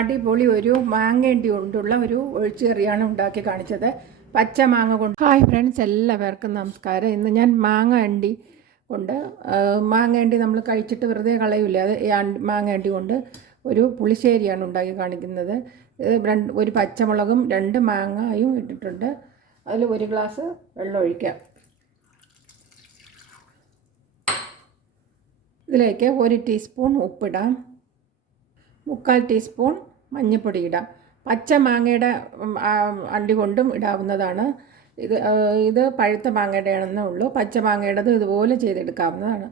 അടിപൊളി ഒരു മാങ്ങേണ്ടി കൊണ്ടുള്ള ഒരു ഒഴിച്ചുകറിയാണ് ഉണ്ടാക്കി കാണിച്ചത്. പച്ച മാങ്ങ കൊണ്ട് ഹായ് ഫ്രണ്ട്സ് എല്ലാവർക്കും നമസ്കാരം. ഇന്ന് ഞാൻ മാങ്ങ അണ്ടി കൊണ്ട് മാങ്ങ അണ്ടി നമ്മൾ കഴിച്ചിട്ട് വെറുതെ കളയില്ല അത് മാങ്ങ അണ്ടി കൊണ്ട് ഒരു പുളിശ്ശേരിയാണ് ഉണ്ടാക്കി കാണിക്കുന്നത്. രണ്ട് ഒരു പച്ചമുളകും രണ്ട് മാങ്ങയും ഇട്ടിട്ടുണ്ട്. അതിൽ ഒരു ഗ്ലാസ് വെള്ളം ഒഴിക്കാം. ഇതിലേക്ക് ഒരു ടീസ്പൂൺ ഉപ്പിടാം. മുക്കാൽ ടീസ്പൂൺ മഞ്ഞൾപ്പൊടി ഇടാം പച്ച മാങ്ങയുടെ അണ്ടി കൊണ്ടും ഇടാവുന്നതാണ്. ഇത് ഇത് പഴുത്ത മാങ്ങയുടെ ആണെന്നേ ഉള്ളൂ. പച്ച മാങ്ങയുടേത് ഇതുപോലെ ചെയ്തെടുക്കാവുന്നതാണ്.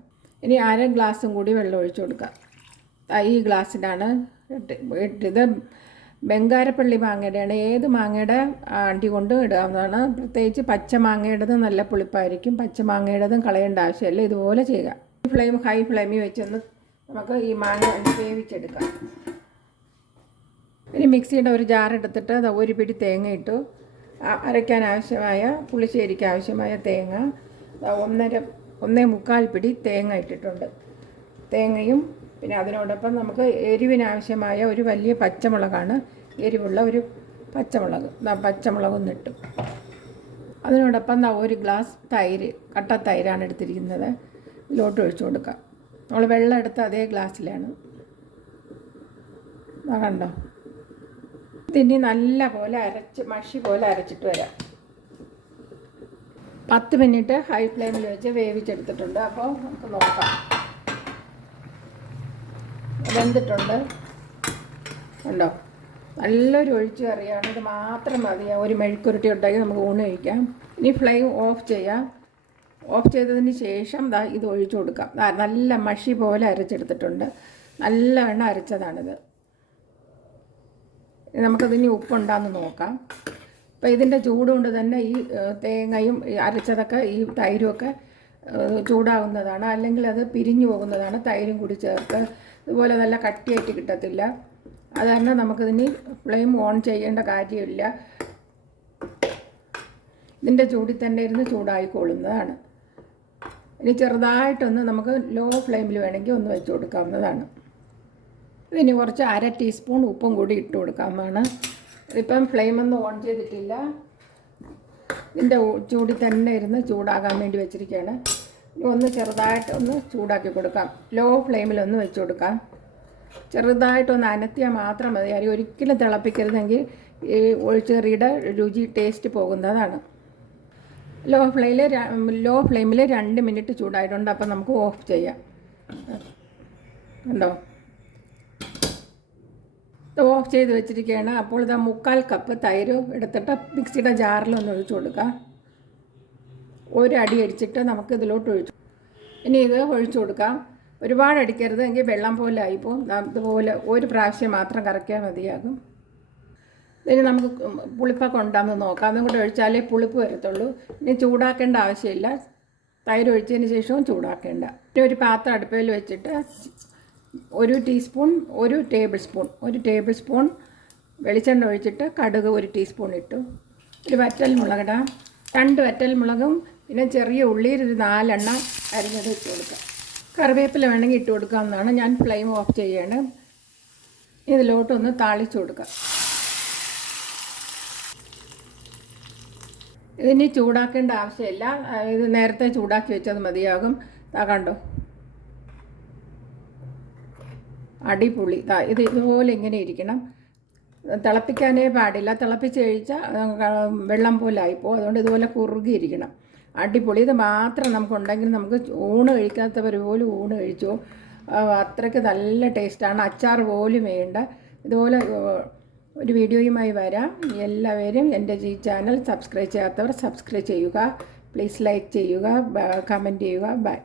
ഇനി അര ഗ്ലാസും കൂടി വെള്ളം ഒഴിച്ചു കൊടുക്കാം. ഈ ഗ്ലാസ്സിലാണ് ഇത് ബംഗാരപ്പള്ളി മാങ്ങയുടെയാണ് ഏത് മാങ്ങയുടെ അണ്ടി കൊണ്ടും ഇടാവുന്നതാണ്. പ്രത്യേകിച്ച് പച്ച മാങ്ങയുടേത് നല്ല പുളിപ്പായിരിക്കും. പച്ച മാങ്ങയുടേതും കളയേണ്ട ആവശ്യമില്ല. ഇതുപോലെ ചെയ്യുക. ഫ്ലെയിം ഹൈ ഫ്ലെയിമിൽ വെച്ചൊന്ന് നമുക്ക് ഈ മാങ്ങ വേവിച്ചെടുക്കാം. ഇനി മിക്സിയുടെ ഒരു ജാർ എടുത്തിട്ട് ദാ ഒരു പിടി തേങ്ങ ഇട്ടു. അരയ്ക്കാൻ ആവശ്യമായ പുളിശ്ശേരിക്ക് ആവശ്യമായ തേങ്ങ. ഒന്നര ഒന്നേ മുക്കാൽ പിടി തേങ്ങ ഇട്ടിട്ടുണ്ട്. തേങ്ങയും പിന്നെ അതിനോടൊപ്പം നമുക്ക് എരിവിനാവശ്യമായ ഒരു വലിയ പച്ചമുളകാണ്. എരിവുള്ള ഒരു പച്ചമുളക്. പച്ചമുളകും ഇട്ടു. അതിനോടൊപ്പം ഒരു ഗ്ലാസ് തൈര് കട്ട തൈരാണ് എടുത്തിരിക്കുന്നത്. ഇതിലോട്ട് ഒഴിച്ചു കൊടുക്കാം. നമ്മൾ വെള്ളം എടുത്ത അതേ ഗ്ലാസ്സിലാണ് കണ്ടോ? ഇതിനി നല്ല പോലെ അരച്ച് മഷി പോലെ അരച്ചിട്ട് വരാം. പത്ത് മിനിറ്റ് ഹൈ ഫ്ലെയിമിൽ വെച്ച് വേവിച്ചെടുത്തിട്ടുണ്ട്. അപ്പോൾ നമുക്ക് നോക്കാം. വെന്തിട്ടുണ്ട്. ഉണ്ടോ നല്ലൊരു ഒഴിച്ചു കറിയാണ്. ഇത് മാത്രം മതി. ഒരു മെഴുക്കുരുട്ടി ഉണ്ടാക്കി നമുക്ക് ഊണ് കഴിക്കാം. ഇനി ഫ്ലെയിം ഓഫ് ചെയ്യാം. ഓഫ് ചെയ്തതിന് ശേഷം ഇത് ഒഴിച്ചു കൊടുക്കാം. നല്ല മഷി പോലെ അരച്ചെടുത്തിട്ടുണ്ട്. നല്ലവണ്ണം അരച്ചതാണിത്. ഇനി നമുക്കതിന് ഉപ്പുണ്ടാന്ന് നോക്കാം. അപ്പോൾ ഇതിന്റെ ചൂട് കൊണ്ട് തന്നെ ഈ തേങ്ങയും അരച്ചതൊക്കെ ഈ തൈരുമൊക്കെ ചൂടാകുന്നതാണ് അല്ലെങ്കിൽ അത് പിരിഞ്ഞു പോകുന്നതാണ് തൈരും കൂടി ചേർത്ത്. ഇതുപോലെ നല്ല കട്ടിയായിട്ട് കിട്ടത്തില്ല. അത് കാരണം നമുക്കിതിന് ഫ്ലെയിം ഓൺ ചെയ്യേണ്ട കാര്യമില്ല. ഇതിന്റെ ചൂടിൽ തന്നെ ഇരുന്ന് ചൂടായിക്കൊള്ളുന്നതാണ്. ഇനി ചെറുതായിട്ടൊന്ന് നമുക്ക് ലോ ഫ്ലെയിമിൽ വേണമെങ്കിൽ ഒന്ന് വെച്ച് കൊടുക്കാവുന്നതാണ്. ഇതിന് കുറച്ച് അര ടീസ്പൂൺ ഉപ്പും കൂടി ഇട്ട് കൊടുക്കാമാണ് ഇതിപ്പം ഫ്ലെയിമൊന്നും ഓൺ ചെയ്തിട്ടില്ല. ഇതിന്റെ ചൂടി തന്നെ ഇരുന്ന് ചൂടാകാൻ വേണ്ടി വെച്ചിരിക്കുകയാണ്. ഒന്ന് ചെറുതായിട്ട് ഒന്ന് ചൂടാക്കി കൊടുക്കാം. ലോ ഫ്ലെയിമിലൊന്ന് വെച്ച് കൊടുക്കാം. ചെറുതായിട്ടൊന്ന് അനത്തിയാൽ മാത്രം മതി. അരി ഒരിക്കലും തിളപ്പിക്കരുതെങ്കിൽ ഈ ഒഴിച്ചെറിയുടെ രുചി ടേസ്റ്റ് പോകുന്നതാണ്. ലോ ഫ്ലെയിമിൽ ലോ ഫ്ലെയിമിൽ രണ്ട് മിനിറ്റ് ചൂടായിട്ടുണ്ട്. അപ്പം നമുക്ക് ഓഫ് ചെയ്യാം. ഉണ്ടോ ഓഫ് ചെയ്ത് വെച്ചിരിക്കുകയാണ്. അപ്പോൾ ഇത് മുക്കാൽ കപ്പ് തൈര് എടുത്തിട്ട് മിക്സിയുടെ ജാറിലൊന്ന് ഒഴിച്ചു ഒരു അടി അടിച്ചിട്ട് നമുക്ക് ഇതിലോട്ട് ഒഴിച്ചു ഇനി ഇത് ഒഴിച്ചു കൊടുക്കാം. ഒരുപാട് അടിക്കരുത് എങ്കിൽ വെള്ളം പോലെ ആയിപ്പോവും. ദാ ഇതുപോലെ ഒരു പ്രാവശ്യം മാത്രം കറക്കിയാൽ മതിയാകും. ഇനി നമുക്ക് പുളിപ്പൊക്കെ ഉണ്ടാകുന്ന നോക്കാം. അതും കൂടെ ഒഴിച്ചാലേ പുളിപ്പ് വരത്തുള്ളൂ. ഇനി ചൂടാക്കേണ്ട ആവശ്യമില്ല. തൈര് ഒഴിച്ചതിന് ശേഷവും ചൂടാക്കേണ്ട. ഇനി ഒരു പാത്രം അടുപ്പയിൽ വെച്ചിട്ട് ഒരു ടീസ്പൂൺ ഒരു ടേബിൾ സ്പൂൺ ഒരു ടേബിൾ സ്പൂൺ വെളിച്ചെണ്ണ ഒഴിച്ചിട്ട് കടുക് ഒരു ടീസ്പൂൺ ഇട്ടു. ഒരു വറ്റൽ മുളകട രണ്ട് വറ്റൽ മുളകും പിന്നെ ചെറിയ ഉള്ളിയിൽ ഒരു നാലെണ്ണ അരിഞ്ഞത് ഇട്ട് കൊടുക്കാം. കറിവേപ്പില വേണമെങ്കിൽ ഇട്ട് കൊടുക്കാവുന്നതാണ്. ഞാൻ ഫ്ലെയിം ഓഫ് ചെയ്യേണ്ടത് ഇതിലോട്ടൊന്ന് താളിച്ചു കൊടുക്കാം. ഇതിനി ചൂടാക്കേണ്ട ആവശ്യമില്ല. ഇത് നേരത്തെ ചൂടാക്കി വെച്ചത് മതിയാകും. കണ്ടോ? അടിപൊളി. ഇത് ഇതുപോലെ ഇങ്ങനെ ഇരിക്കണം. തിളപ്പിക്കാനേ പാടില്ല. തിളപ്പിച്ച് കഴിച്ചാൽ വെള്ളം പോലെ ആയിപ്പോൾ അതുകൊണ്ട് ഇതുപോലെ കുറുകിയിരിക്കണം അടിപൊളി. ഇത് മാത്രം നമുക്കുണ്ടെങ്കിൽ നമുക്ക് ഊണ് കഴിക്കാത്തവർ പോലും ഊണ് കഴിച്ചു. അത്രയ്ക്ക് നല്ല ടേസ്റ്റാണ്. അച്ചാർ പോലും വേണ്ട. ഇതുപോലെ ഒരു വീഡിയോയുമായി വരാം. എല്ലാവരും എന്റെ ഈ ചാനൽ സബ്സ്ക്രൈബ് ചെയ്യാത്തവർ സബ്സ്ക്രൈബ് ചെയ്യുക. പ്ലീസ് ലൈക്ക് ചെയ്യുക. കമന്റ് ചെയ്യുക. ബൈ.